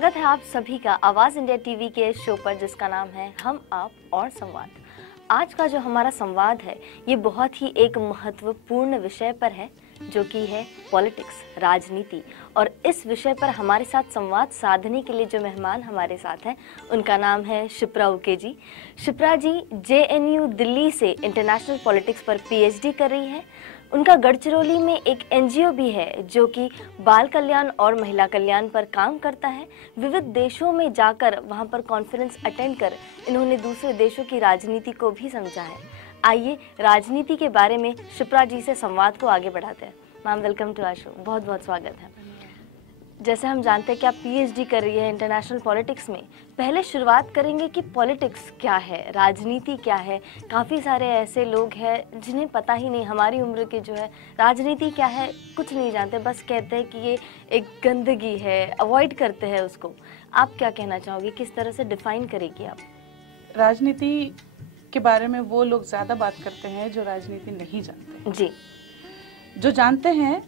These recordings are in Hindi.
स्वागत है आप सभी का आवाज़ इंडिया टीवी के शो पर जिसका नाम है हम आप और संवाद। आज का जो हमारा संवाद है ये बहुत ही एक महत्वपूर्ण विषय पर है जो कि है पॉलिटिक्स, राजनीति। और इस विषय पर हमारे साथ संवाद साधने के लिए जो मेहमान हमारे साथ हैं उनका नाम है शिप्रा उके जी। शिप्रा जी JNU दिल्ली से इंटरनेशनल पॉलिटिक्स पर PhD कर रही है। उनका गढ़चिरौली में एक NGO भी है जो कि बाल कल्याण और महिला कल्याण पर काम करता है। विविध देशों में जाकर वहां पर कॉन्फ्रेंस अटेंड कर इन्होंने दूसरे देशों की राजनीति को भी समझा है। आइए राजनीति के बारे में शिप्रा जी से संवाद को आगे बढ़ाते हैं। Ma'am welcome to our show, बहुत बहुत स्वागत है। जैसे हम जानते हैं कि आप PhD कर रही है इंटरनेशनल पॉलिटिक्स में। पहले शुरुआत करेंगे कि पॉलिटिक्स क्या है, राजनीति क्या है। काफ़ी सारे ऐसे लोग हैं जिन्हें पता ही नहीं, हमारी उम्र के जो है राजनीति क्या है कुछ नहीं जानते, बस कहते हैं कि ये एक गंदगी है, अवॉइड करते हैं उसको। आप क्या कहना चाहोगे, किस तरह से डिफाइन करेगी आप? राजनीति के बारे में वो लोग ज़्यादा बात करते हैं जो राजनीति नहीं जानते जी। जो जानते हैं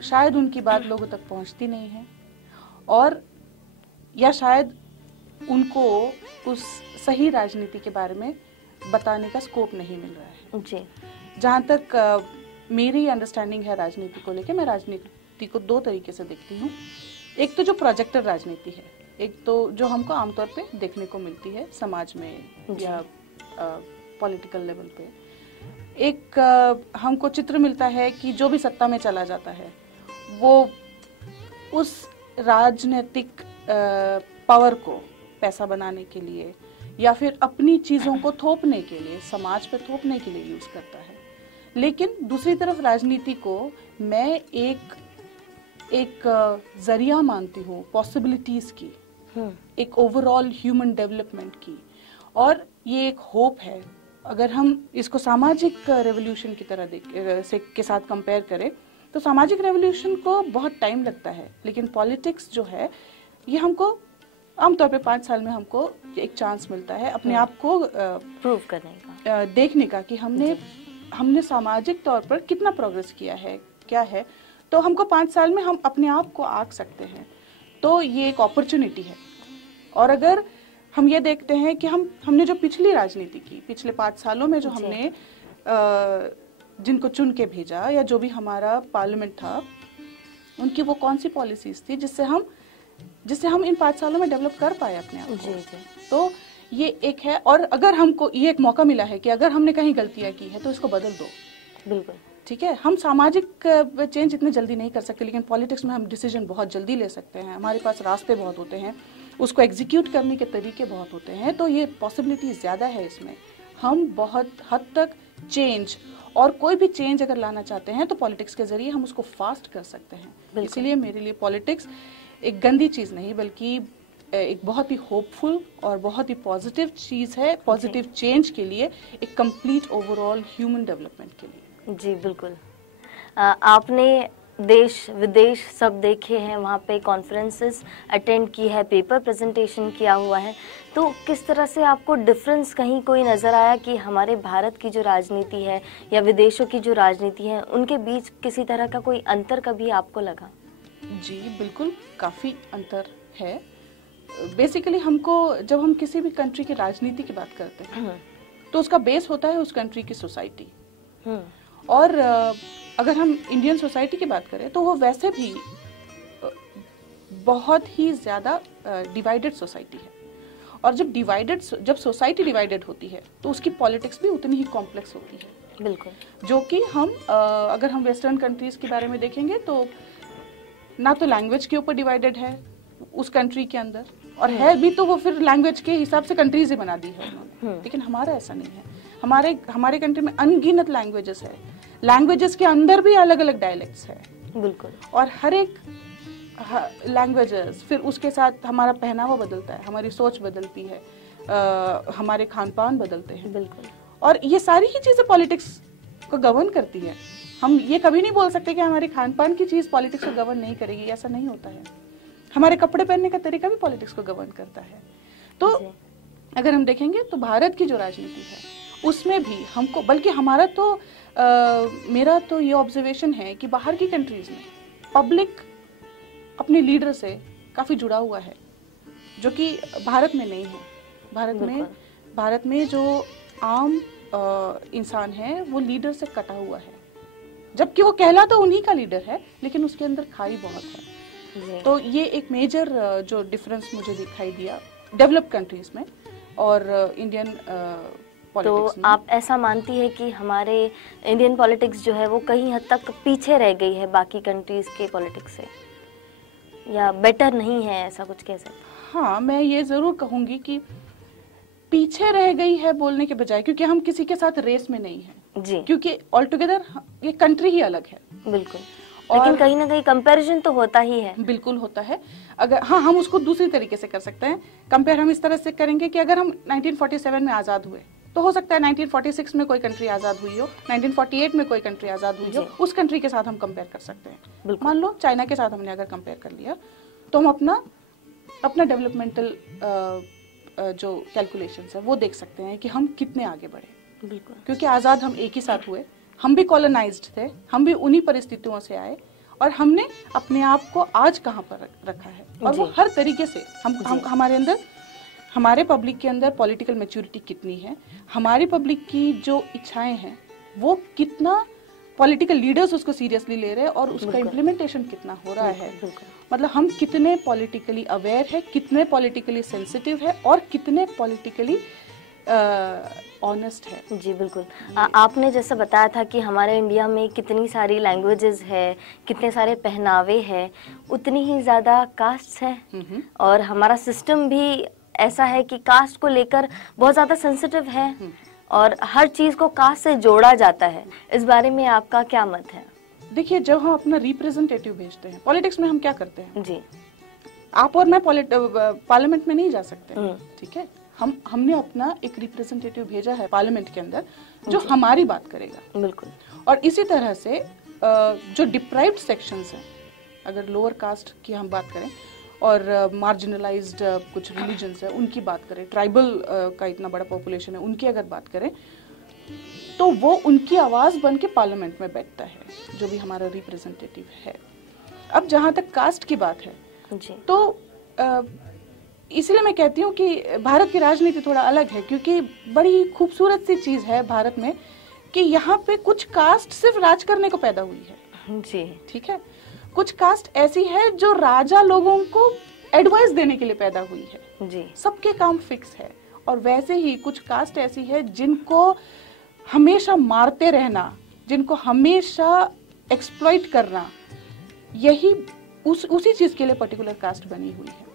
शायद उनकी बात लोगों तक पहुंचती नहीं है, और या शायद उनको उस सही राजनीति के बारे में बताने का स्कोप नहीं मिल रहा है। जी। जहाँ तक मेरी अंडरस्टैंडिंग है राजनीति को लेके, मैं राजनीति को दो तरीके से देखती हूँ। एक तो जो प्रोजेक्टर राजनीति है, एक तो जो हमको आमतौर पे देखने को मिलती है समाज में या पॉलिटिकल लेवल पे। एक हमको चित्र मिलता है कि जो भी सत्ता में चला जाता है वो उस राजनीतिक पावर को पैसा बनाने के लिए या फिर अपनी चीज़ों को थोपने के लिए, समाज पे थोपने के लिए यूज करता है। लेकिन दूसरी तरफ राजनीति को मैं एक जरिया मानती हूँ पॉसिबिलिटीज की, एक ओवरऑल ह्यूमन डेवलपमेंट की, और ये एक होप है। अगर हम इसको सामाजिक रेवोल्यूशन की तरह के साथ कंपेयर करें तो सामाजिक रेवोल्यूशन को बहुत टाइम लगता है, लेकिन पॉलिटिक्स जो है ये हमको आमतौर पे 5 साल में हमको एक चांस मिलता है अपने आप को प्रूव करने का, देखने का कि हमने सामाजिक तौर पर कितना प्रोग्रेस किया है, क्या है। तो हमको 5 साल में हम अपने आप को आंक सकते हैं, तो ये एक अपॉर्चुनिटी है। और अगर हम ये देखते हैं कि हमने जो पिछली राजनीति की, पिछले 5 सालों में जो हमने जिनको चुन के भेजा या जो भी हमारा पार्लियामेंट था, उनकी वो कौन सी पॉलिसीज थी जिससे हम इन 5 सालों में डेवलप कर पाए अपने आप को। तो ये एक है, और अगर हमको ये एक मौका मिला है कि अगर हमने कहीं गलतियां की है तो इसको बदल दो। बिल्कुल ठीक है। हम सामाजिक चेंज इतने जल्दी नहीं कर सकते, लेकिन पॉलिटिक्स में हम डिसीजन बहुत जल्दी ले सकते हैं। हमारे पास रास्ते बहुत होते हैं, उसको एग्जीक्यूट करने के तरीके बहुत होते हैं, तो ये पॉसिबिलिटी ज़्यादा है इसमें। हम बहुत हद तक चेंज, और कोई भी चेंज अगर लाना चाहते हैं तो पॉलिटिक्स के जरिए हम उसको फास्ट कर सकते हैं। इसीलिए मेरे लिए पॉलिटिक्स एक गंदी चीज़ नहीं बल्कि एक बहुत ही होपफुल और बहुत ही पॉजिटिव चीज़ है, पॉजिटिव चेंज के लिए, एक कंप्लीट ओवरऑल ह्यूमन डेवलपमेंट के लिए। जी बिल्कुल। आपने देश विदेश सब देखे हैं, वहाँ पे कॉन्फ्रेंसेस अटेंड की है, पेपर प्रेजेंटेशन किया हुआ है, तो किस तरह से आपको डिफरेंस कहीं कोई नज़र आया कि हमारे भारत की जो राजनीति है या विदेशों की जो राजनीति है उनके बीच किसी तरह का कोई अंतर कभी आपको लगा? जी बिल्कुल, काफ़ी अंतर है। बेसिकली हमको जब हम किसी भी कंट्री की राजनीति की बात करते हैं तो उसका बेस होता है उस कंट्री की सोसाइटी। और अगर हम इंडियन सोसाइटी की बात करें तो वो वैसे भी बहुत ही ज़्यादा डिवाइडेड सोसाइटी है, और जब सोसाइटी डिवाइडेड होती है तो उसकी पॉलिटिक्स भी उतनी ही कॉम्प्लेक्स होती है। बिल्कुल। जो कि अगर हम वेस्टर्न कंट्रीज के बारे में देखेंगे तो ना तो लैंग्वेज के ऊपर डिवाइडेड है उस कंट्री के अंदर, और है भी तो वो फिर लैंग्वेज के हिसाब से कंट्रीज ही बना दी है उन्होंने। लेकिन हमारा ऐसा नहीं है। हमारे कंट्री में अनगिनत लैंग्वेजेस है, लैंग्वेजेस के अंदर भी अलग अलग डायलेक्ट्स है। बिल्कुल। और हर एक लैंग्वेजेस, फिर उसके साथ हमारा पहनावा बदलता है, हमारी सोच बदलती है, हमारे खान पान बदलते हैं। बिल्कुल। और ये सारी ही चीजें पॉलिटिक्स को गवर्न करती है। हम ये कभी नहीं बोल सकते कि हमारे खान पान की चीज पॉलिटिक्स को गवर्न नहीं करेगी, ऐसा नहीं होता है। हमारे कपड़े पहनने का तरीका भी पॉलिटिक्स को गवर्न करता है। तो अगर हम देखेंगे तो भारत की जो राजनीति है उसमें भी हमको, बल्कि हमारा तो मेरा तो ये ऑब्जर्वेशन है कि बाहर की कंट्रीज में पब्लिक अपने लीडर से काफी जुड़ा हुआ है, जो कि भारत में नहीं है। भारत में जो आम इंसान है वो लीडर से कटा हुआ है, जबकि वो कहला तो उन्हीं का लीडर है, लेकिन उसके अंदर खाई बहुत है। तो ये एक मेजर जो डिफरेंस मुझे दिखाई दिया डेवलप्ड कंट्रीज में और इंडियन पॉलिटिक्स में। तो आप ऐसा मानती है कि हमारे इंडियन पॉलिटिक्स जो है वो कहीं हद तक पीछे रह गई है बाकी कंट्रीज के पॉलिटिक्स से, या बेटर नहीं है, ऐसा कुछ कह सकते? हाँ, मैं ये जरूर कहूंगी कि पीछे रह गई है बोलने के बजाय, क्योंकि हम किसी के साथ रेस में नहीं है जी, क्योंकि ऑल टुगेदर ये कंट्री ही अलग है। बिल्कुल, लेकिन कहीं ना कहीं कंपैरिजन तो होता ही है। बिल्कुल होता है। अगर हाँ, हम उसको दूसरी तरीके से कर सकते हैं। कंपेयर हम इस तरह से करेंगे कि अगर हम 1947 में आजाद हुए तो हो सकता है 1946 में कोई कंट्री आजाद हुई हो, 1948 में कोई कंट्री आजाद हुई हो, उस कंट्री के साथ हम कंपेयर कर सकते हैं। मान लो चाइना के साथ हमने अगर कंपेयर कर लिया तो हम अपना डेवलपमेंटल जो कैलकुलेशंस है वो देख सकते हैं कि हम कितने आगे बढ़े। बिल्कुल, क्योंकि आजाद हम एक ही साथ हुए, हम भी कॉलोनाइज्ड थे, हम भी उन्हीं परिस्थितियों से आए और हमने अपने आप को आज कहाँ पर रखा है। और वो हर तरीके से हम हमारे अंदर, हमारे पब्लिक के अंदर पॉलिटिकल मैच्योरिटी कितनी है, हमारी पब्लिक की जो इच्छाएं हैं वो कितना पॉलिटिकल लीडर्स उसको सीरियसली ले रहे हैं और उसका इम्प्लीमेंटेशन कितना हो रहा है। मतलब हम कितने पॉलिटिकली अवेयर है, कितने पॉलिटिकली सेंसिटिव है और कितने पॉलिटिकली ऑनेस्ट है। जी बिल्कुल। आपने जैसा बताया था कि हमारे इंडिया में कितनी सारी लैंग्वेजेस है, कितने सारे पहनावे हैं, उतनी ही ज़्यादा कास्ट है और हमारा सिस्टम भी ऐसा है कि कास्ट को लेकर बहुत ज़्यादा सेंसिटिव है और हर चीज़ को कास्ट से जोड़ा जाता है। इस बारे में आपका क्या मत है? देखिए, जब हम अपना रिप्रेजेंटेटिव भेजते हैं, पॉलिटिक्स में हम क्या करते हैं जी, आप और मैं पार्लियामेंट में नहीं जा सकते, ठीक है। हमने अपना एक रिप्रेजेंटेटिव भेजा है पार्लियामेंट के अंदर जो हमारी बात करेगा। बिल्कुल। और इसी तरह से जो डिप्राइव्ड सेक्शंस हैं, अगर लोअर कास्ट की हम बात करें और मार्जिनलाइज्ड कुछ रिलीजन्स है उनकी बात करें, ट्राइबल का इतना बड़ा पॉपुलेशन है उनकी अगर बात करें, तो वो उनकी आवाज बन के पार्लियामेंट में बैठता है, जो भी हमारा रिप्रेजेंटेटिव है। अब जहां तक कास्ट की बात है जी, तो इसलिए मैं कहती हूँ कि भारत की राजनीति थोड़ा अलग है, क्योंकि बड़ी खूबसूरत सी चीज है भारत में कि यहाँ पे कुछ कास्ट सिर्फ राज करने को पैदा हुई है जी, ठीक है। कुछ कास्ट ऐसी है जो राजा लोगों को एडवाइस देने के लिए पैदा हुई है जी, सबके काम फिक्स है। और वैसे ही कुछ कास्ट ऐसी है जिनको हमेशा मारते रहना, जिनको हमेशा एक्सप्लॉइट करना, यही उसी चीज के लिए पर्टिकुलर कास्ट बनी हुई है।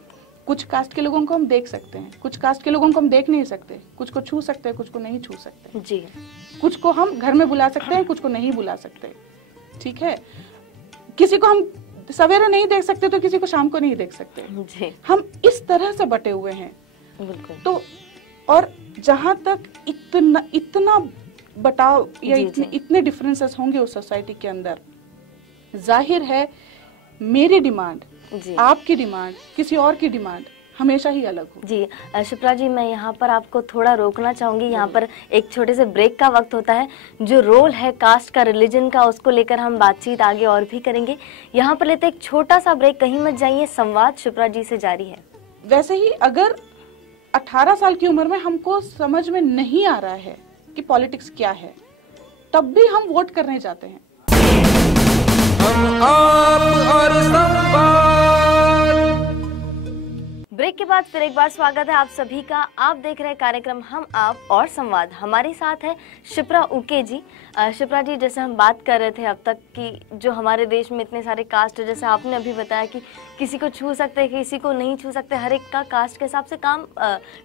कुछ कास्ट के लोगों को हम देख सकते हैं, कुछ कास्ट के लोगों को हम देख नहीं सकते, कुछ को छू सकते हैं, कुछ को नहीं छू सकते जी, कुछ को हम घर में बुला सकते हैं, कुछ को नहीं बुला सकते, ठीक है। किसी को हम सवेरे नहीं देख सकते तो किसी को शाम को नहीं देख सकते जी, हम इस तरह से बटे हुए हैं। बिल्कुल। तो और जहां तक इतना बटाव या इतने डिफरेंसेस होंगे उस सोसाइटी के अंदर, जाहिर है मेरी डिमांड, आपकी डिमांड, किसी और की डिमांड हमेशा ही अलग हो। जी शिप्रा जी, मैं यहाँ पर आपको थोड़ा रोकना चाहूंगी। यहाँ पर एक छोटे से ब्रेक का वक्त होता है। जो रोल है कास्ट का, रिलीजन का, उसको लेकर हम बातचीत आगे और भी करेंगे। यहाँ पर लेते एक छोटा सा ब्रेक, कहीं मत जाइए, संवाद शिप्रा जी से जारी है। वैसे ही अगर 18 साल की उम्र में हमको समझ में नहीं आ रहा है कि पॉलिटिक्स क्या है, तब भी हम वोट करने जाते हैं। हम आप और संवाद। ब्रेक के बाद फिर एक बार स्वागत है आप सभी का। आप देख रहे हैं कार्यक्रम हम आप और संवाद। हमारे साथ है शिप्रा उके जी। शिप्रा जी, जैसे हम बात कर रहे थे अब तक कि जो हमारे देश में इतने सारे कास्ट है, जैसे आपने अभी बताया कि किसी को छू सकते हैं, किसी को नहीं छू सकते, हर एक का कास्ट के हिसाब से काम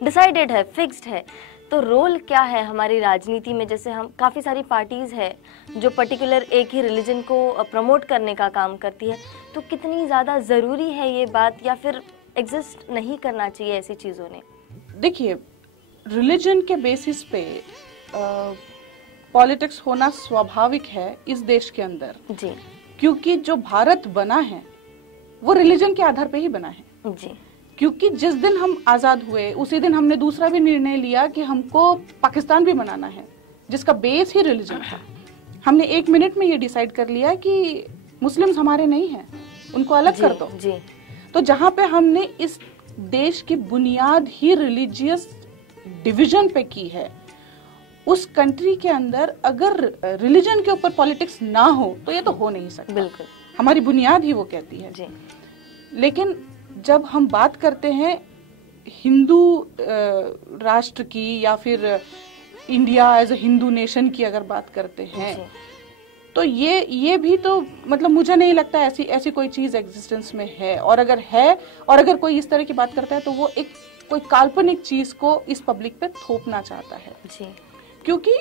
डिसाइडेड है, फिक्स्ड है। तो रोल क्या है हमारी राजनीति में? जैसे हम काफ़ी सारी पार्टीज़ है जो पर्टिकुलर एक ही रिलीजन को प्रमोट करने का काम करती है, तो कितनी ज़्यादा ज़रूरी है ये बात, या फिर एग्जिस्ट नहीं करना चाहिए ऐसी चीज़ों ने? देखिए, रिलीजन के बेसिस पे पॉलिटिक्स होना स्वाभाविक है इस देश के अंदर जी, क्योंकि जो भारत बना है वो रिलीजन के आधार पे ही बना है जी, क्योंकि जिस दिन हम आजाद हुए उसी दिन हमने दूसरा भी निर्णय लिया कि हमको पाकिस्तान भी बनाना है, जिसका बेस ही रिलीजन था। हमने 1 मिनट में ये डिसाइड कर लिया कि मुस्लिम्स हमारे नहीं हैं, उनको अलग कर दो। जी। तो तो जहां पे हमने इस देश की बुनियाद ही रिलीजियस डिवीजन पे की है, उस कंट्री के अंदर अगर रिलीजन के ऊपर पॉलिटिक्स ना हो तो ये तो हो नहीं सकता। बिल्कुल, हमारी बुनियाद ही वो कहती है जी। लेकिन जब हम बात करते हैं हिंदू राष्ट्र की या फिर India as a Hindu nation की अगर बात करते हैं, जी। तो ये भी तो मतलब मुझे नहीं लगता ऐसी कोई चीज एग्जिस्टेंस में है, और अगर कोई इस तरह की बात करता है तो वो एक कोई काल्पनिक चीज को इस पब्लिक पे थोपना चाहता है। जी। क्योंकि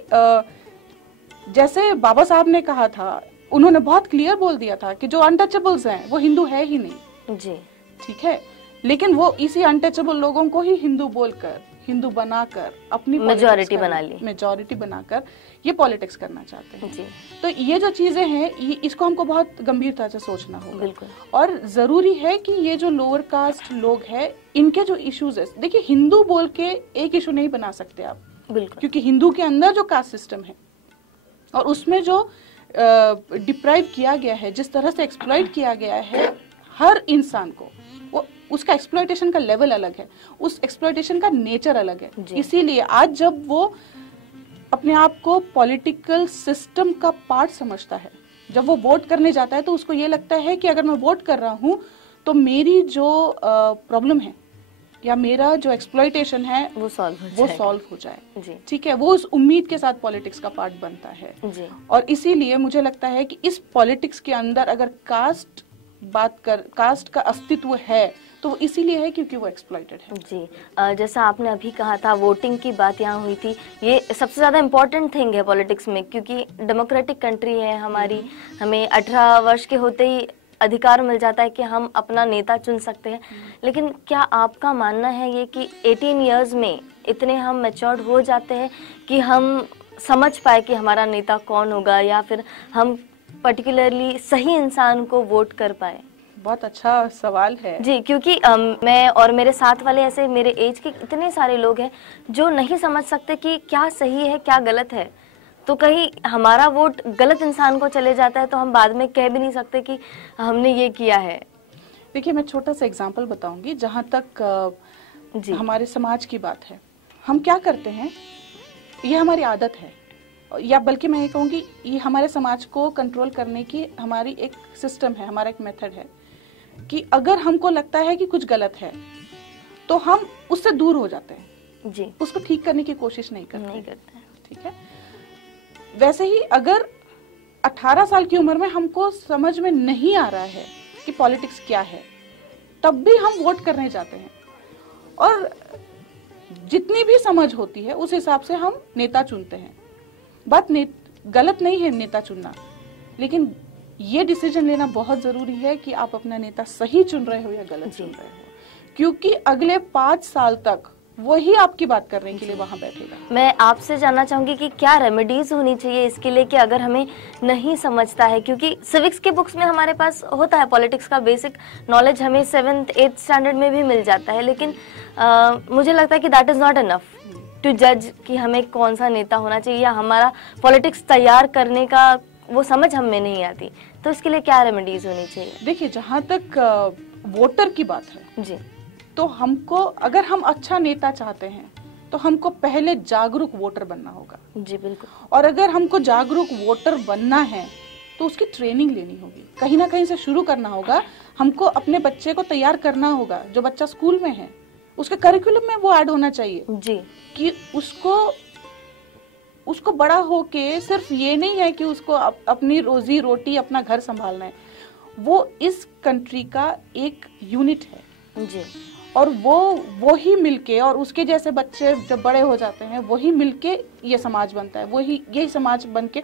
जैसे बाबा साहब ने कहा था, उन्होंने बहुत क्लियर बोल दिया था कि जो अनटचेबल्स हैं वो हिंदू है ही नहीं। जी। ठीक है, लेकिन वो इसी अनटचेबल लोगों को ही हिंदू बोलकर, हिंदू बनाकर अपनी मेजॉरिटी बनाकर ये पॉलिटिक्स करना चाहते हैं। जी। तो ये जो चीजें हैं इसको हमको बहुत गंभीरता से सोचना होगा। बिल्कुल। और जरूरी है कि ये जो लोअर कास्ट लोग हैं, इनके जो इश्यूज है, देखिए हिंदू बोल के एक इशू नहीं बना सकते आप। बिल्कुल। क्योंकि हिंदू के अंदर जो कास्ट सिस्टम है और उसमें जो डिप्राइव किया गया है, जिस तरह से एक्सप्लॉइट किया गया है हर इंसान को, वो उसका एक्सप्लॉइटेशन का लेवल अलग है, उस एक्सप्लॉइटेशन का नेचर अलग है। इसीलिए आज जब वो अपने आप को पॉलिटिकल सिस्टम का पार्ट समझता है, जब वो वोट करने जाता है, तो उसको ये लगता है कि अगर मैं वोट कर रहा हूँ तो मेरी जो प्रॉब्लम है या मेरा जो एक्सप्लॉइटेशन है वो सॉल्व हो जाए। ठीक है, वो उस उम्मीद के साथ पॉलिटिक्स का पार्ट बनता है। जी। और इसीलिए मुझे लगता है कि इस पॉलिटिक्स के अंदर अगर कास्ट का अस्तित्व है तो वो इसीलिए है क्योंकि वो एक्सप्लॉइटेड है। जी। जैसा आपने अभी कहा था, वोटिंग की बात यहाँ हुई थी, ये सबसे ज्यादा इम्पोर्टेंट थिंग है पॉलिटिक्स में, क्योंकि डेमोक्रेटिक कंट्री है हमारी, हमें 18 वर्ष के होते ही अधिकार मिल जाता है कि हम अपना नेता चुन सकते हैं। लेकिन क्या आपका मानना है ये कि 18 इयर्स में इतने हम मैच्योर्ड हो जाते हैं कि हम समझ पाए कि हमारा नेता कौन होगा, या फिर हम पर्टिकुलरली सही इंसान को वोट कर पाए? बहुत अच्छा सवाल है जी, क्योंकि मैं और मेरे साथ वाले ऐसे मेरे एज के इतने सारे लोग हैं जो नहीं समझ सकते कि क्या सही है क्या गलत है। तो कहीं हमारा वोट गलत इंसान को चले जाता है तो हम बाद में कह भी नहीं सकते कि हमने ये किया है। देखिए, मैं छोटा सा एग्जांपल बताऊंगी। जहाँ तक हमारे समाज की बात है, हम क्या करते हैं, ये हमारी आदत है, या बल्कि मैं ये कहूँगी ये हमारे समाज को कंट्रोल करने की हमारी एक सिस्टम है, हमारा एक मेथड है कि अगर हमको लगता है कि कुछ गलत है तो हम उससे दूर हो जाते हैं जी, उसको ठीक करने की कोशिश नहीं करते। ठीक है, वैसे ही अगर 18 साल की उम्र में हमको समझ में नहीं आ रहा है कि पॉलिटिक्स क्या है, तब भी हम वोट करने जाते हैं, और जितनी भी समझ होती है उस हिसाब से हम नेता चुनते हैं। बात गलत नहीं है नेता चुनना, लेकिन ये डिसीजन लेना बहुत जरूरी है कि आप अपना नेता सही चुन रहे हो या गलत चुन रहे हो, क्योंकि अगले 5 साल तक वही आपकी बात करने के लिए वहां बैठेगा। मैं आपसे जानना चाहूंगी कि क्या रेमेडीज होनी चाहिए इसके लिए कि अगर हमें नहीं समझता है, क्योंकि सिविक्स के बुक्स में हमारे पास होता है पॉलिटिक्स का बेसिक नॉलेज, हमें 7th 8th स्टैंडर्ड में भी मिल जाता है, लेकिन मुझे लगता है कि that is not enough to जज कि हमें कौन सा नेता होना चाहिए, या हमारा पॉलिटिक्स तैयार करने का वो समझ हम में नहीं आती। तो इसके लिए क्या रेमेडीज होनी चाहिए? देखिए, जहाँ तक वोटर की बात है जी, तो हमको अगर हम अच्छा नेता चाहते हैं तो हमको पहले जागरूक वोटर बनना होगा। जी बिल्कुल। और अगर हमको जागरूक वोटर बनना है तो उसकी ट्रेनिंग लेनी होगी, कहीं ना कहीं से शुरू करना होगा। हमको अपने बच्चे को तैयार करना होगा, जो बच्चा स्कूल में है उसके करिकुलम में वो ऐड होना चाहिए जी, कि उसको बड़ा होके सिर्फ ये नहीं है कि उसको अपनी रोजी रोटी अपना घर संभालना है, वो इस कंट्री का एक यूनिट है जी, और वो ही मिलके, और उसके जैसे बच्चे जब बड़े हो जाते हैं वही मिलके ये समाज बनता है, यही समाज बनके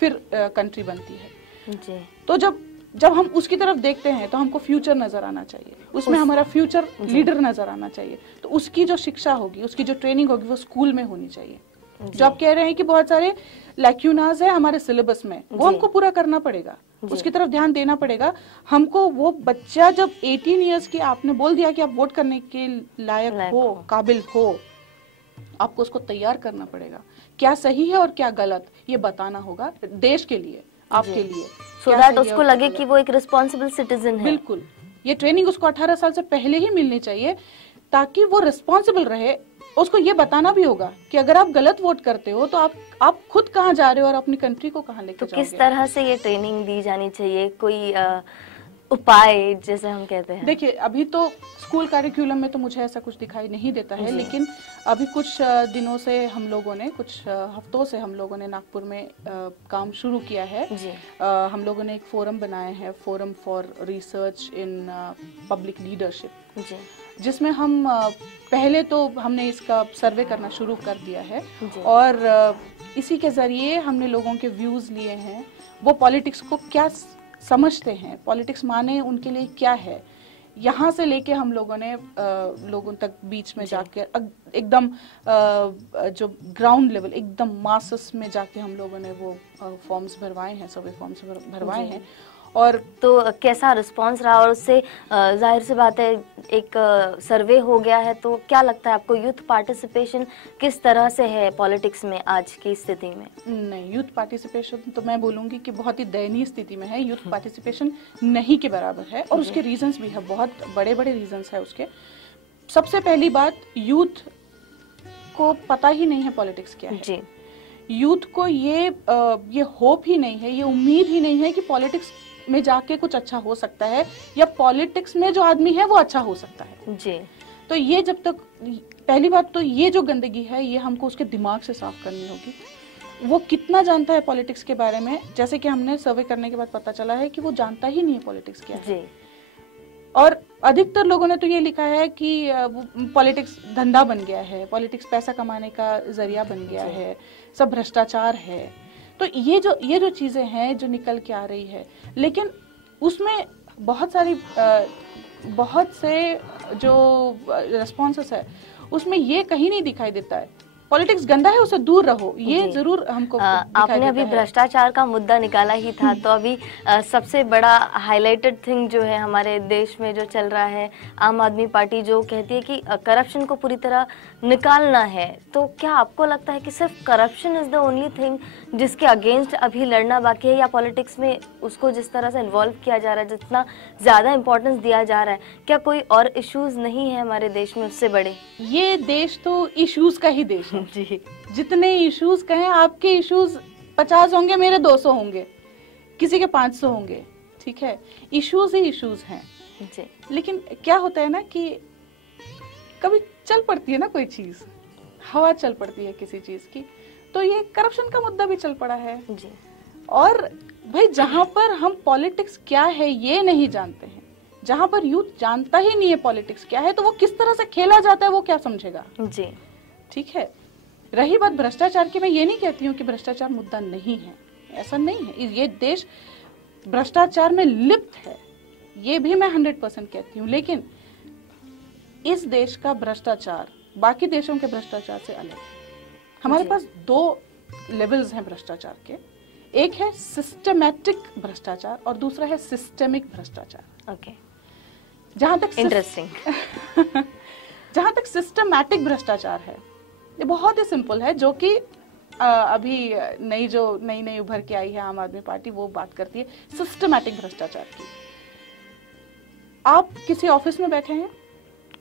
फिर कंट्री बनती है जी। तो जब हम उसकी तरफ देखते हैं तो हमको फ्यूचर नजर आना चाहिए, उसमें हमारा फ्यूचर लीडर नजर आना चाहिए। तो उसकी जो शिक्षा होगी, उसकी जो ट्रेनिंग होगी, वो स्कूल में होनी चाहिए। जो आप कह रहे हैं कि बहुत सारे लैक्यूनाज है हमारे सिलेबस में, वो हमको पूरा करना पड़ेगा, उसकी तरफ ध्यान देना पड़ेगा हमको। वो बच्चा जब 18 इयर्स की, आपने बोल दिया कि आप वोट करने के लायक हो, काबिल हो, आपको उसको तैयार करना पड़ेगा। क्या सही है और क्या गलत, ये बताना होगा देश के लिए, आपके लिए, सो दैट उसको लगे कि वो एक रिस्पॉन्सिबल सिटीजन है। बिल्कुल ये ट्रेनिंग उसको 18 साल से पहले ही मिलनी चाहिए, ताकि वो रिस्पॉन्सिबल रहे। उसको ये बताना भी होगा कि अगर आप गलत वोट करते हो तो आप खुद कहाँ जा रहे हो और अपनी कंट्री को कहाँ लेके तो जाओगे। किस तरह से ये ट्रेनिंग दी जानी चाहिए, कोई उपाय जैसे हम कहते हैं? देखिए, अभी तो स्कूल करिकुलम में तो मुझे ऐसा कुछ दिखाई नहीं देता है, लेकिन अभी कुछ दिनों से हम लोगों ने, कुछ हफ्तों से हम लोगों ने नागपुर में काम शुरू किया है। जी। हम लोगों ने एक फोरम बनाया है, forum for research in public leadership, जी। जिसमें हम पहले तो हमने इसका सर्वे करना शुरू कर दिया है जी। और इसी के जरिए हमने लोगों के व्यूज लिए हैं, वो पॉलिटिक्स को क्या समझते हैं, पॉलिटिक्स माने उनके लिए क्या है, यहाँ से लेके हम लोगों ने लोगों तक बीच में जाके एकदम जो ग्राउंड लेवल, एकदम मासस में जाके हम लोगों ने वो फॉर्म्स भरवाए हैं, सर्वे फॉर्म्स भरवाए हैं। और तो कैसा रिस्पांस रहा, और उससे जाहिर सी बात है एक सर्वे हो गया है, तो क्या लगता है आपको यूथ पार्टिसिपेशन किस तरह से है पॉलिटिक्स में आज की स्थिति में? नहीं, यूथ पार्टिसिपेशन तो मैं बोलूंगी कि बहुत ही दयनीय स्थिति में है। यूथ पार्टिसिपेशन नहीं के बराबर है, और उसके रीजंस भी है, बहुत बड़े बड़े रीजंस है उसके। सबसे पहली बात, यूथ को पता ही नहीं है पॉलिटिक्स क्या है। जी। यूथ को ये होप ही नहीं है, ये उम्मीद ही नहीं है कि पॉलिटिक्स में जाके कुछ अच्छा हो सकता है, या पॉलिटिक्स में जो आदमी है वो अच्छा हो सकता है। जी। तो ये जब तक, पहली बात तो ये जो गंदगी है ये हमको उसके दिमाग से साफ करनी होगी। वो कितना जानता है पॉलिटिक्स के बारे में, जैसे कि हमने सर्वे करने के बाद पता चला है कि वो जानता ही नहीं है पॉलिटिक्स क्या है। जी। और अधिकतर लोगों ने तो ये लिखा है कि पॉलिटिक्स धंधा बन गया है, पॉलिटिक्स पैसा कमाने का जरिया बन गया है, सब भ्रष्टाचार है। तो ये जो चीजें हैं जो निकल के आ रही है, लेकिन उसमें बहुत से जो रेस्पॉन्सेस है उसमें ये कहीं नहीं दिखाई देता है पॉलिटिक्स गंदा है, उससे दूर रहो, ये जरूर हमको आपने अभी भ्रष्टाचार का मुद्दा निकाला ही था, तो अभी सबसे बड़ा हाईलाइटेड थिंग जो है हमारे देश में जो चल रहा है, आम आदमी पार्टी जो कहती है कि करप्शन को पूरी तरह निकालना है, तो क्या आपको लगता है कि सिर्फ corruption is the only thing जिसके अगेंस्ट अभी लड़ना बाकी है, या पॉलिटिक्स में उसको जिस तरह से इन्वॉल्व किया जा रहा है, जितना ज्यादा इम्पोर्टेंस दिया जा रहा है, क्या कोई और इश्यूज नहीं है हमारे देश में उससे बड़े? ये देश तो इश्यूज का ही देश है। जी। जितने इश्यूज कहें, आपके इश्यूज 50 होंगे, मेरे 200 होंगे, किसी के 500 होंगे, ठीक है, इश्यूज ही इश्यूज हैं। जी। लेकिन क्या होता है ना कि कभी चल पड़ती है ना कोई चीज, हवा चल पड़ती है किसी चीज की, तो ये करप्शन का मुद्दा भी चल पड़ा है। जी। और भाई, जहां पर हम पॉलिटिक्स क्या है ये नहीं जानते हैं, जहां पर यूथ जानता ही नहीं है पॉलिटिक्स क्या है, तो वो किस तरह से खेला जाता है वो क्या समझेगा। जी। ठीक है। रही बात भ्रष्टाचार की, मैं ये नहीं कहती हूँ कि भ्रष्टाचार मुद्दा नहीं है, ऐसा नहीं है। ये देश भ्रष्टाचार में लिप्त है, ये भी मैं 100% कहती हूँ, लेकिन इस देश का भ्रष्टाचार बाकी देशों के भ्रष्टाचार से अलग है। हमारे पास 2 लेवल्स हैं भ्रष्टाचार के, एक है सिस्टमैटिक भ्रष्टाचार और दूसरा है सिस्टेमिक भ्रष्टाचार। ओके। जहां तक इंटरेस्टिंग जहां तक सिस्टमैटिक भ्रष्टाचार है, ये बहुत ही सिंपल है, जो कि अभी नई उभर के आई है आम आदमी पार्टी, वो बात करती है सिस्टमैटिक भ्रष्टाचार की। आप किसी ऑफिस में बैठे हैं,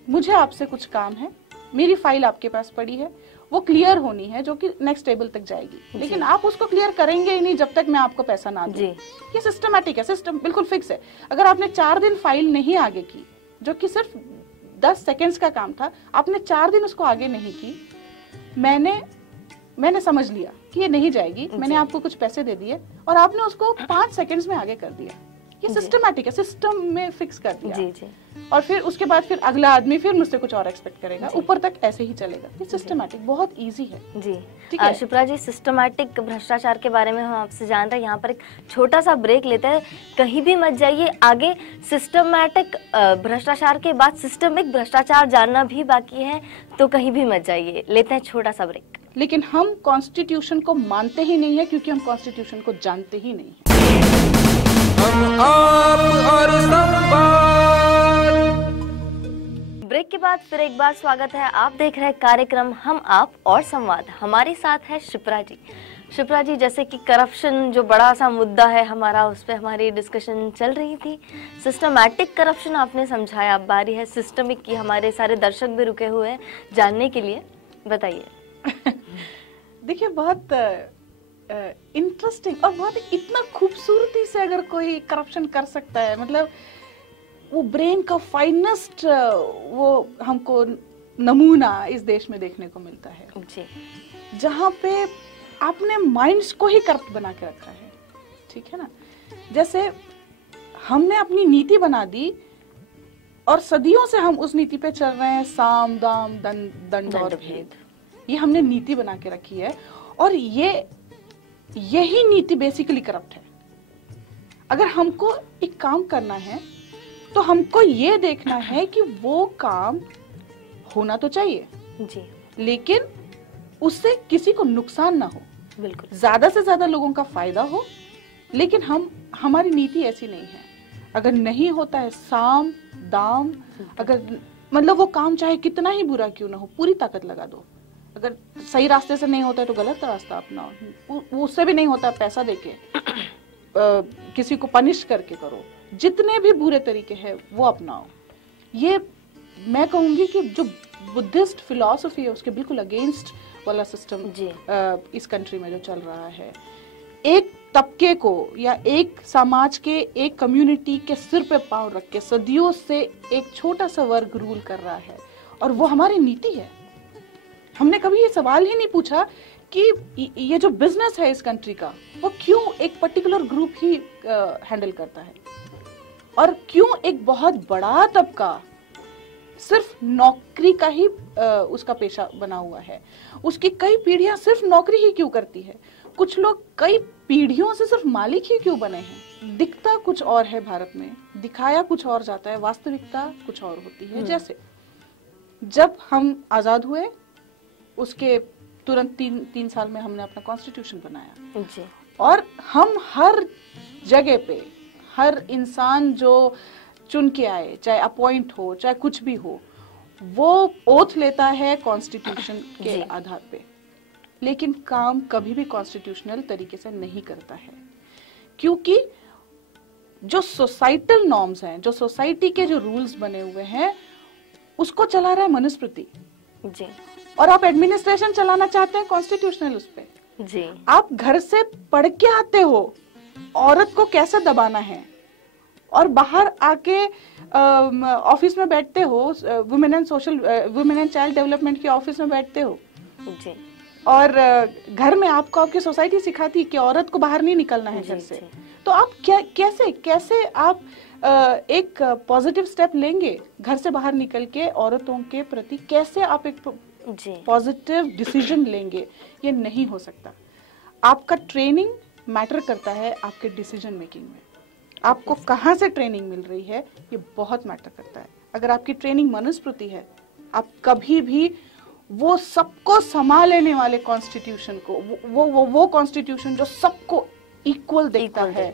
मुझे आपसे कुछ काम है, मेरी फाइल आपके पास पड़ी है, वो क्लियर होनी है, जो कि नेक्स्ट टेबल तक जाएगी, लेकिन आप उसको क्लियर करेंगे ही नहीं जब तक मैं आपको पैसा ना दूं। ये सिस्टमैटिक है, सिस्टम बिल्कुल फिक्स है। अगर आपने 4 दिन फाइल नहीं आगे की, जो कि सिर्फ 10 सेकेंड्स का काम था, आपने 4 दिन उसको आगे नहीं की, मैंने समझ लिया कि ये नहीं जाएगी, मैंने आपको कुछ पैसे दे दिए और आपने उसको 5 सेकंड्स में आगे कर दिया। ये सिस्टमैटिक है, सिस्टम में फिक्स कर दिया। जी जी। और फिर उसके बाद फिर अगला आदमी फिर मुझसे कुछ और एक्सपेक्ट करेगा, ऊपर तक ऐसे ही चलेगा। ये सिस्टमैटिक बहुत इजी है। जी ठीक है। शिप्रा जी, सिस्टमैटिक भ्रष्टाचार के बारे में हम आपसे जान रहे हैं। यहाँ पर एक छोटा सा ब्रेक लेते हैं, कहीं भी मत जाइए। आगे सिस्टमैटिक भ्रष्टाचार के बाद सिस्टमिक भ्रष्टाचार जानना भी बाकी है, तो कहीं भी मत जाइए। लेते हैं छोटा सा ब्रेक। लेकिन हम कॉन्स्टिट्यूशन को मानते ही नहीं है, क्योंकि हम कॉन्स्टिट्यूशन को जानते ही नहीं है। हम आप और संवाद। ब्रेक के बाद फिर एक बार स्वागत है। आप देख रहे हैं कार्यक्रम हम आप और संवाद। हमारे साथ है शिप्रा जी। शिप्रा जी, जैसे कि करप्शन जो बड़ा सा मुद्दा है हमारा, उस पर हमारी डिस्कशन चल रही थी। सिस्टमैटिक करप्शन आपने समझाया, अब बारी है सिस्टमिक की। हमारे सारे दर्शक भी रुके हुए हैं जानने के लिए, बताइए। देखिए, बहुत इंटरेस्टिंग और बहुत इतना खूबसूरती से अगर कोई करप्शन कर सकता है, मतलब वो ब्रेन का फाइनेस्ट वो हमको नमूना इस देश में देखने को मिलता है जी। जहाँ पे आपने माइंड्स को ही करप्ट बना के रखा है, ठीक है ना। जैसे हमने अपनी नीति बना दी और सदियों से हम उस नीति पे चल रहे हैं, साम दाम दंड और भेद, ये हमने नीति बना के रखी है। और यही नीति बेसिकली करप्ट है। अगर हमको एक काम करना है तो हमको ये देखना है कि वो काम होना तो चाहिए जी, लेकिन उससे किसी को नुकसान ना हो, बिल्कुल, ज्यादा से ज्यादा लोगों का फायदा हो। लेकिन हमारी नीति ऐसी नहीं है। अगर नहीं होता है साम दाम, अगर मतलब वो काम चाहे कितना ही बुरा क्यों ना हो, पूरी ताकत लगा दो। अगर सही रास्ते से नहीं होता है तो गलत रास्ता अपनाओ, उससे भी नहीं होता पैसा देके किसी को पनिश करके करो, जितने भी बुरे तरीके हैं वो अपनाओ। ये मैं कहूंगी कि जो बुद्धिस्ट फिलॉसफी है उसके बिल्कुल अगेंस्ट वाला सिस्टम इस कंट्री में जो चल रहा है। एक तबके को या एक समाज के, एक कम्युनिटी के सिर पे पांव रख के सदियों से एक छोटा सा वर्ग रूल कर रहा है, और वो हमारी नीति है। हमने कभी ये सवाल ही नहीं पूछा कि ये जो बिजनेस है इस कंट्री का, वो क्यों एक पर्टिकुलर ग्रुप ही हैंडल करता है, और क्यों एक बहुत बड़ा तबका सिर्फ नौकरी का ही उसका पेशा बना हुआ है। उसकी कई पीढ़ियां सिर्फ नौकरी ही क्यों करती है। कुछ लोग कई पीढ़ियों से सिर्फ मालिक ही क्यों बने हैं। दिखता कुछ और है भारत में, दिखाया कुछ और जाता है, वास्तविकता कुछ और होती है। जैसे जब हम आजाद हुए उसके तुरंत तीन साल में हमने अपना कॉन्स्टिट्यूशन बनाया जी। और हम हर जगह पे हर इंसान जो चुन के आए, चाहे अपॉइंट हो चाहे कुछ भी हो, वो ओथ लेता है कॉन्स्टिट्यूशन के आधार पे, लेकिन काम कभी भी कॉन्स्टिट्यूशनल तरीके से नहीं करता है। क्योंकि जो सोसाइटल नॉर्म्स हैं, जो सोसाइटी के जो रूल्स बने हुए हैं, उसको चला रहा है मनुस्मृति जी। और आप एडमिनिस्ट्रेशन चलाना चाहते हैं कॉन्स्टिट्यूशनल उस पे जी। आप घर से पढ़ के आते हो औरत को कैसे दबाना है, और बाहर आके ऑफिस में बैठते हो, वुमेन एंड चाइल्ड डेवलपमेंट के ऑफिस में बैठते हो जी। और घर में आपको आपकी सोसाइटी सिखाती है कि औरत को बाहर नहीं निकलना है घर से। तो आप कैसे आप एक पॉजिटिव स्टेप लेंगे घर से बाहर निकल के औरतों के प्रति, कैसे आप एक पॉजिटिव डिसीजन लेंगे? ये नहीं हो सकता। आपका ट्रेनिंग मैटर करता है आपके डिसीजन मेकिंग में। आपको कहाँ से ट्रेनिंग मिल रही है ये बहुत मैटर करता है। अगर आपकी ट्रेनिंग मनुस्मृति है, आप कभी भी वो सबको संभाल लेने वाले कॉन्स्टिट्यूशन को, वो कॉन्स्टिट्यूशन जो सबको इक्वल देखता है,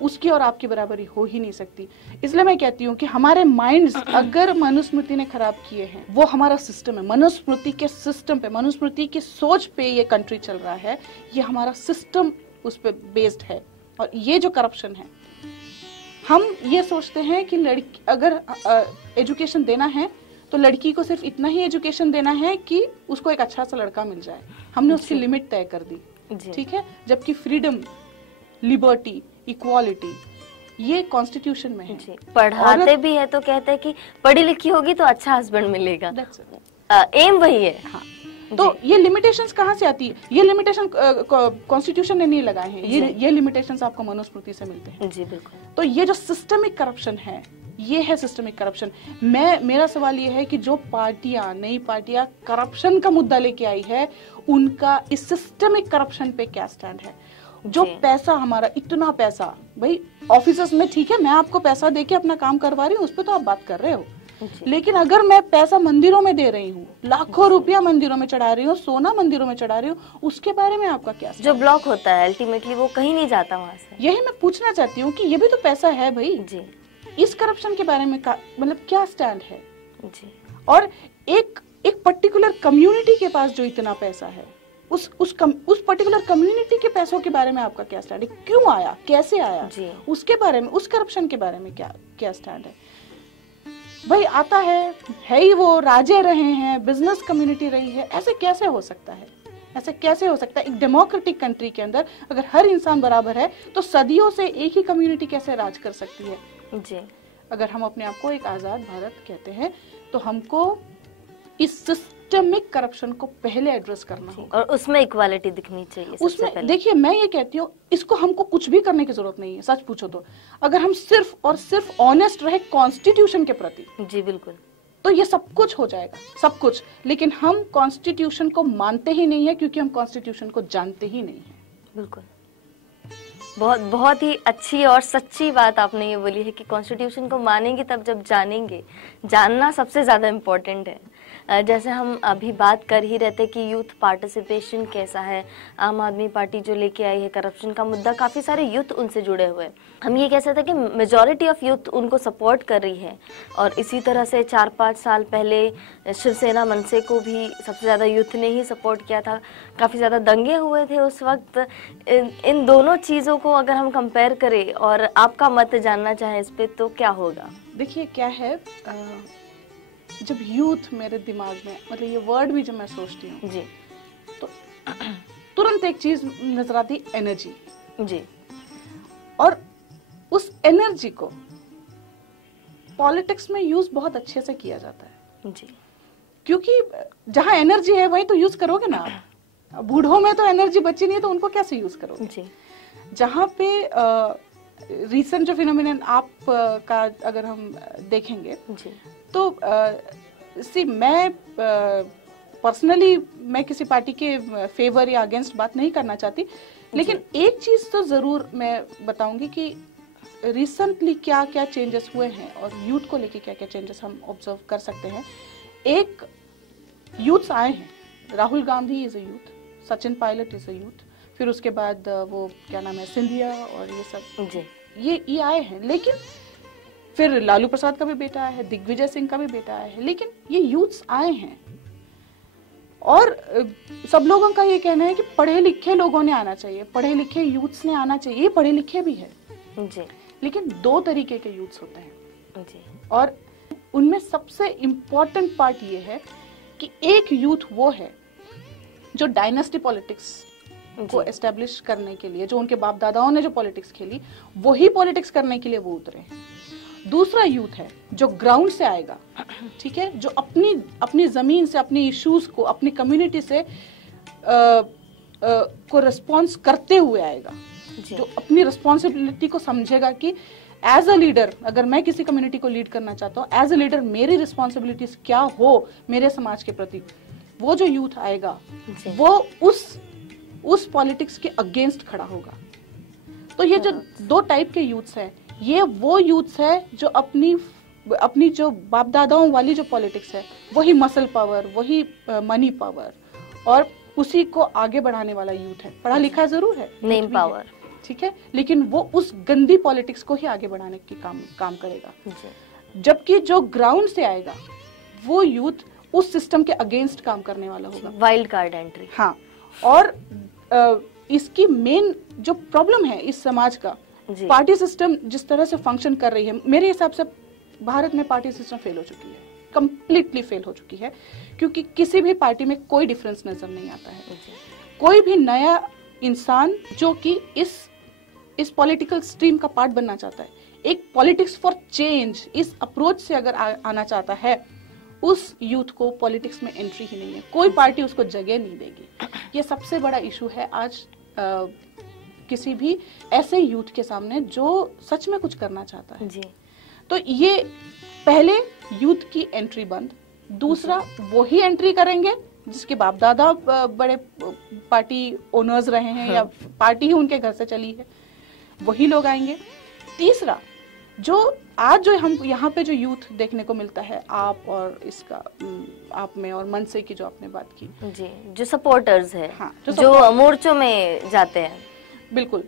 उसकी और आपकी बराबरी हो ही नहीं सकती। इसलिए मैं कहती हूँ कि हमारे माइंड्स अगर मनुस्मृति ने खराब किए हैं, वो हमारा सिस्टम है। मनुस्मृति के सिस्टम पे, मनुस्मृति की सोच पे ये कंट्री चल रहा है, ये हमारा सिस्टम उस पे बेस्ड है। और ये जो करप्शन है, हम ये सोचते हैं कि लड़की अगर एजुकेशन देना है तो लड़की को सिर्फ इतना ही एजुकेशन देना है कि उसको एक अच्छा सा लड़का मिल जाए। हमने उसकी लिमिट तय कर दी, ठीक है। जबकि फ्रीडम, लिबर्टी, इक्वालिटी ये कॉन्स्टिट्यूशन में है। पढ़ाते भी है तो कहते हैं कि पढ़ी लिखी होगी तो अच्छा हस्बैंड मिलेगा, एम वही है। हाँ, तो ये लिमिटेशंस कहाँ से आती है? ये लिमिटेशन कॉन्स्टिट्यूशन ने नहीं लगाए हैं, ये लिमिटेशंस आपको मनुस्मृति से मिलते हैं। जी बिल्कुल। तो ये जो सिस्टमिक करप्शन है, ये है सिस्टमिक करप्शन। मेरा सवाल ये है कि जो पार्टियां, नई पार्टियां करप्शन का मुद्दा लेके आई है, उनका इस सिस्टमिक करप्शन पे क्या स्टैंड है? जो पैसा हमारा, इतना पैसा, भाई ऑफिसर्स में ठीक है, मैं आपको पैसा देके अपना काम करवा रही हूँ, उस पर तो आप बात कर रहे हो, लेकिन अगर मैं पैसा मंदिरों में दे रही हूँ, लाखों रुपया मंदिरों में चढ़ा रही हूँ, सोना मंदिरों में चढ़ा रही हूँ, उसके बारे में आपका क्या? जो ब्लॉक होता है अल्टीमेटली वो कहीं नहीं जाता वहाँ से। यही मैं पूछना चाहती हूँ कि ये भी तो पैसा है भाई जी। इस करप्शन के बारे में मतलब क्या स्टैंड है जी? और एक पर्टिकुलर कम्युनिटी के पास जो इतना पैसा है, उस पर्टिकुलर कम्युनिटी के पैसों के बारे में आपका क्या स्टैंड है, क्यों आया, कैसे आया, उसके बारे में, उस करप्शन के बारे में क्या स्टैंड है। भाई आता है ही वो राजे रहे हैं, बिजनेस कम्युनिटी रही है, ऐसे कैसे हो सकता है, ऐसे कैसे हो सकता है। एक डेमोक्रेटिक कंट्री के अंदर अगर हर इंसान बराबर है तो सदियों से एक ही कम्युनिटी कैसे राज कर सकती है जी। अगर हम अपने आप को एक आजाद भारत कहते हैं तो हमको इस सिस्टमिक करप्शन को पहले एड्रेस करना होगा और उसमें इक्वालिटी दिखनी चाहिए। उसमें देखिए, मैं ये कहती हूँ इसको हमको कुछ भी करने की जरूरत नहीं है। सच पूछो तो अगर हम सिर्फ और सिर्फ ऑनेस्ट रहे कॉन्स्टिट्यूशन के प्रति, जी बिल्कुल, तो ये सब कुछ हो जाएगा, सब कुछ। लेकिन हम कॉन्स्टिट्यूशन को मानते ही नहीं है क्योंकि हम कॉन्स्टिट्यूशन को जानते ही नहीं है। बिल्कुल, बहुत ही अच्छी और सच्ची बात आपने ये बोली है कि कॉन्स्टिट्यूशन को मानेंगे तब जब जानेंगे। जानना सबसे ज्यादा इम्पोर्टेंट है। जैसे हम अभी बात कर ही रहते कि यूथ पार्टिसिपेशन कैसा है, आम आदमी पार्टी जो लेके आई है करप्शन का मुद्दा, काफ़ी सारे यूथ उनसे जुड़े हुए हैं। हम ये कह सकते हैं कि मेजॉरिटी ऑफ यूथ उनको सपोर्ट कर रही है। और इसी तरह से 4-5 साल पहले शिवसेना मनसे को भी सबसे ज़्यादा यूथ ने ही सपोर्ट किया था, काफ़ी ज़्यादा दंगे हुए थे उस वक्त। इन दोनों चीज़ों को अगर हम कंपेयर करें और आपका मत जानना चाहें इस पर, तो क्या होगा? देखिए क्या है, जब यूथ मेरे दिमाग में, मतलब ये वर्ड भी जब मैं सोचती हूँ जी, तो तुरंत एक चीज नजर आती, एनर्जी जी। और उस एनर्जी को पॉलिटिक्स में यूज बहुत अच्छे से किया जाता है जी, क्योंकि जहाँ एनर्जी है वहीं तो यूज करोगे ना आप। बूढ़ों में तो एनर्जी बची नहीं है तो उनको कैसे यूज करोगे जी। जहाँ पे रीसेंट जो फिनोमिनन आप का अगर हम देखेंगे जी, तो मैं पर्सनली मैं किसी पार्टी के फेवर या अगेंस्ट बात नहीं करना चाहती, लेकिन एक चीज तो जरूर मैं बताऊंगी कि रिसेंटली क्या क्या चेंजेस हुए हैं और यूथ को लेके क्या क्या चेंजेस हम ऑब्जर्व कर सकते हैं। एक यूथ्स आए हैं, Rahul Gandhi is a youth, Sachin Pilot is a youth, फिर उसके बाद वो क्या नाम है, सिंधिया और ये सब जी, ये आए हैं। लेकिन फिर लालू प्रसाद का भी बेटा आया है, दिग्विजय सिंह का भी बेटा आया है, लेकिन ये यूथ्स आए हैं। और सब लोगों का ये कहना है कि पढ़े लिखे लोगों ने आना चाहिए, पढ़े लिखे यूथ्स ने आना चाहिए। ये पढ़े लिखे भी है जी, लेकिन 2 तरीके के यूथ्स होते हैं जी। और उनमें सबसे इम्पोर्टेंट पार्ट ये है कि एक यूथ वो है जो डायनेस्टी पॉलिटिक्स को एस्टेब्लिश करने के लिए, जो उनके बाप दादाओं ने जो पॉलिटिक्स खेली वही पॉलिटिक्स करने के लिए वो उतरे हैं। दूसरा यूथ है जो ग्राउंड से आएगा, ठीक है, जो अपनी जमीन से, अपनी इश्यूज को, अपनी कम्युनिटी से को रिस्पॉन्स करते हुए आएगा, जो अपनी रिस्पॉन्सिबिलिटी को समझेगा कि एज अ लीडर, अगर मैं किसी कम्युनिटी को लीड करना चाहता हूँ, एज अ लीडर मेरी रिस्पॉन्सिबिलिटीज क्या हो मेरे समाज के प्रति, वो जो यूथ आएगा वो उस पॉलिटिक्स के अगेंस्ट खड़ा होगा। तो ये जो 2 टाइप के यूथ्स हैं, ये वो यूथ्स है जो अपनी जो बाप दादाओं वाली जो पॉलिटिक्स है, वही मसल पावर, वही मनी पावर और उसी को आगे बढ़ाने वाला यूथ है। पढ़ा लिखा जरूर है, नेम पावर, ठीक है, लेकिन वो उस गंदी पॉलिटिक्स को ही आगे बढ़ाने की काम करेगा। जबकि जो ग्राउंड से आएगा वो यूथ उस सिस्टम के अगेंस्ट काम करने वाला होगा, वाइल्ड कार्ड एंट्री। हाँ, और इसकी मेन जो प्रॉब्लम है इस समाज का, पार्टी सिस्टम जिस तरह से फंक्शन कर रही है, मेरे हिसाब से भारत में पार्टी सिस्टम फेल हो चुकी है, कंप्लीटली फेल हो चुकी है, क्योंकि किसी भी पार्टी में कोई डिफरेंस नजर नहीं आता है। कोई भी नया इंसान जो कि इस पॉलिटिकल स्ट्रीम का पार्ट बनना चाहता है, एक पॉलिटिक्स फॉर चेंज इस अप्रोच से अगर आना चाहता है, उस यूथ को पॉलिटिक्स में एंट्री ही नहीं है, कोई पार्टी उसको जगह नहीं देगी। ये सबसे बड़ा इशू है आज किसी भी ऐसे यूथ के सामने जो सच में कुछ करना चाहता है जी। तो ये पहले यूथ की एंट्री बंद, दूसरा वही एंट्री करेंगे जिसके बाप दादा बड़े पार्टी ओनर्स रहे हैं या पार्टी ही उनके घर से चली है, वही लोग आएंगे। तीसरा, जो आज जो हम यहाँ पे जो यूथ देखने को मिलता है, आप और इसका आप में और मनसे की जो आपने बात की जी, जो सपोर्टर्स है, हाँ, जो मोर्चों में जाते हैं, बिल्कुल।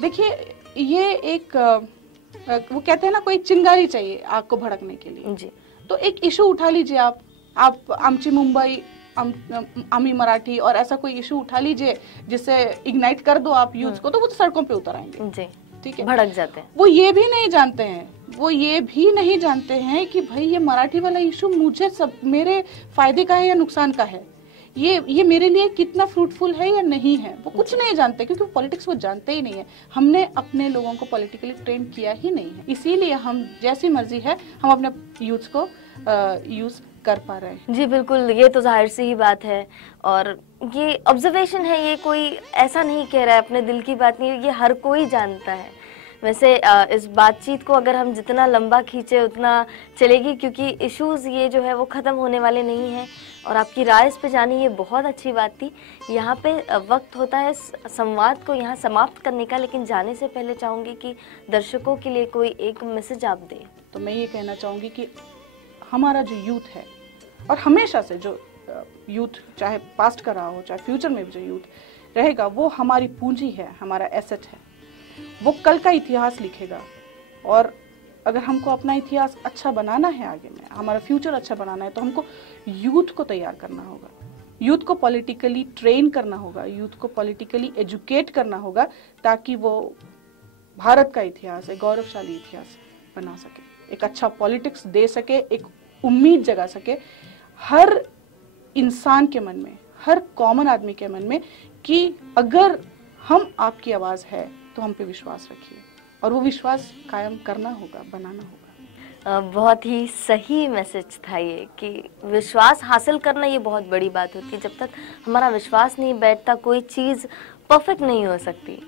देखिए ये एक वो कहते हैं ना, कोई चिंगारी चाहिए आग को भड़कने के लिए जी। तो एक इशू उठा लीजिए आप आमची मुंबई आमी मराठी और ऐसा कोई इशू उठा लीजिए जिससे इग्नाइट कर दो आप यूथ को, तो वो तो सड़कों पे उतर आएंगे जी, ठीक है, भड़क जाते हैं। वो ये भी नहीं जानते हैं, वो ये भी नहीं जानते हैं कि भाई ये मराठी वाला इशू मुझे सब मेरे फायदे का है या नुकसान का है, ये मेरे लिए कितना फ्रूटफुल है या नहीं है, वो कुछ नहीं जानते क्योंकि पॉलिटिक्स वो जानते ही नहीं है। हमने अपने लोगों को पॉलिटिकली ट्रेन किया ही नहीं है, इसीलिए हम जैसी मर्जी है हम अपने यूथ को यूज कर पा रहे हैं। जी बिल्कुल, ये तो जाहिर सी ही बात है और ये ऑब्जर्वेशन है, ये कोई ऐसा नहीं कह रहा है, अपने दिल की बात नहीं, ये हर कोई जानता है। वैसे इस बातचीत को अगर हम जितना लंबा खींचे उतना चलेगी, क्योंकि इश्यूज ये जो है वो ख़त्म होने वाले नहीं हैं और आपकी राय इस पे जानी ये बहुत अच्छी बात थी। यहाँ पे वक्त होता है संवाद को यहाँ समाप्त करने का, लेकिन जाने से पहले चाहूँगी कि दर्शकों के लिए कोई एक मैसेज आप दें। तो मैं ये कहना चाहूँगी कि हमारा जो यूथ है और हमेशा से जो यूथ चाहे पास्ट का रहा हो चाहे फ्यूचर में भी जो यूथ रहेगा, वो हमारी पूंजी है, हमारा एसेट है, वो कल का इतिहास लिखेगा। और अगर हमको अपना इतिहास अच्छा बनाना है, आगे में हमारा फ्यूचर अच्छा बनाना है, तो हमको यूथ को तैयार करना होगा, यूथ को पॉलिटिकली ट्रेन करना होगा, यूथ को पॉलिटिकली एजुकेट करना होगा, ताकि वो भारत का इतिहास एक गौरवशाली इतिहास बना सके, एक अच्छा पॉलिटिक्स दे सके, एक उम्मीद जगा सके हर इंसान के मन में, हर कॉमन आदमी के मन में कि अगर हम आपकी आवाज़ है तो हम पे विश्वास रखिए, और वो विश्वास कायम करना होगा, बनाना होगा। बहुत ही सही मैसेज था ये कि विश्वास हासिल करना ये बहुत बड़ी बात होती है। जब तक हमारा विश्वास नहीं बैठता कोई चीज़ परफेक्ट नहीं हो सकती।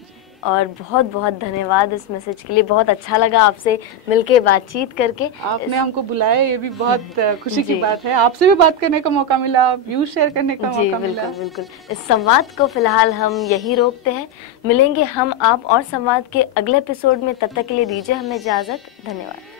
और बहुत बहुत धन्यवाद इस मैसेज के लिए, बहुत अच्छा लगा आपसे मिलके बातचीत करके। आपने हमको बुलाया ये भी बहुत खुशी की बात है, आपसे भी बात करने का मौका मिला, व्यूज शेयर करने का मौका मिला। बिल्कुल। इस संवाद को फिलहाल हम यही रोकते हैं, मिलेंगे हम आप और संवाद के अगले एपिसोड में, तब तक के लिए दीजिए हमें इजाजत। धन्यवाद।